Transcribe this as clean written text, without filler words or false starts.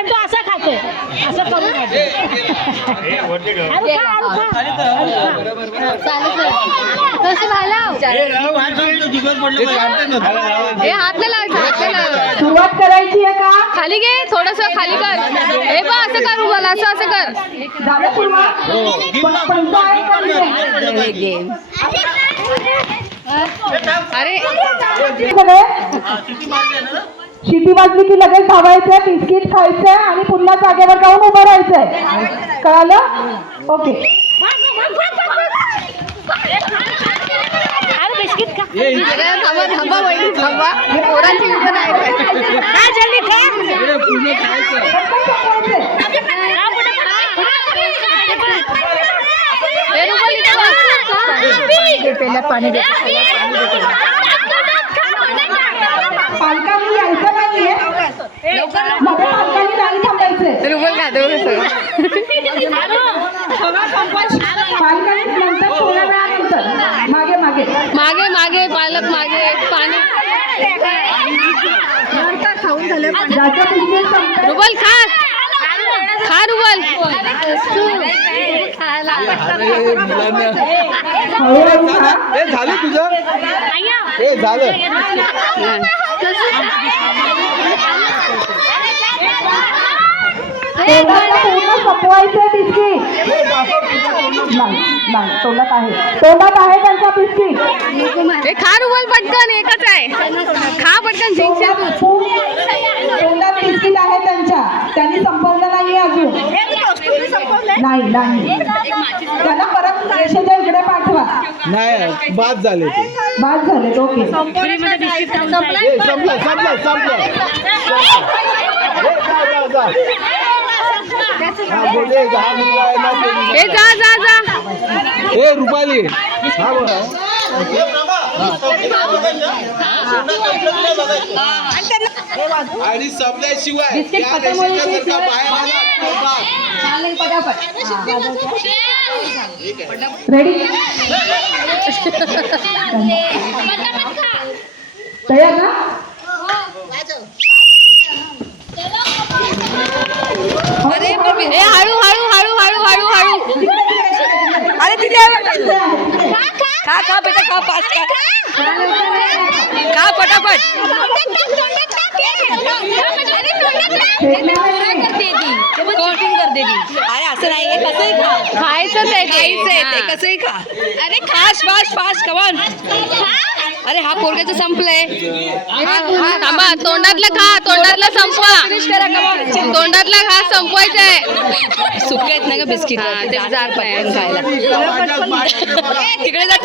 पण तो असा खातोय असं करून सुरुवात करायची आहे का? खाली घे थोडस खाली कर हे बघ असं कर मला असं कर झालं सुरुवात अरे शिटी वाजली की लगेच धावायचंय बिस्किट खायचंय आणि पुन्हा जागेवर जाऊन उभं राहायचंय कळालं ओके थांबा थांबा वहिनी थांबा पोरांची विचार आहे पाणी पालकांनी यायचं नाहीये पालकांनी नाही थांबायचंय पालकांनी नंतर थोड्या वेळानंतर मागे मागे मागे मागे पालक मागे पाणी ज्याच्या पिशवीत संपतंय, रुबल खा खा रुबल हळूहळू खा. हे झालं तुझं हे झालं तोंडाला पूर्ण संपवायचंय बिस्किट नाही तोंडात आहे त्यांचा बिस्किट हे खा रुबल पटकन एकच आहे खा पटकन जिंकशील तू तोंडात बिस्किट आहे त्यांनी संपवलं नाही अजून नाही त्यांना परत रेषेच्या इकडे पाठवा नाही बाद झाले ते बाद झाले ओके संपलं हे जा जा जा हे रुपाली हा बोला आणि संपल्याशिवाय या रेषेच्या जर का बाहेर आला रेडी तयार ना हे हळू हळू हळू हळू हळू हळू अरे तिथे खा खा बेटा खा पाच खा पटापट अरे असं नाही कसंही खा खायचं ते कसंही खा अरे फास्ट फास्ट फास्ट कमान अरे हा पोरग्याचं संपलंय थांबा तोंडातलं खा तोंडातलं संपवा तोंडातला खा संपवायचंय सुके आहेत ना ग बिस्किट ते जार पाय खायला तिकडे जा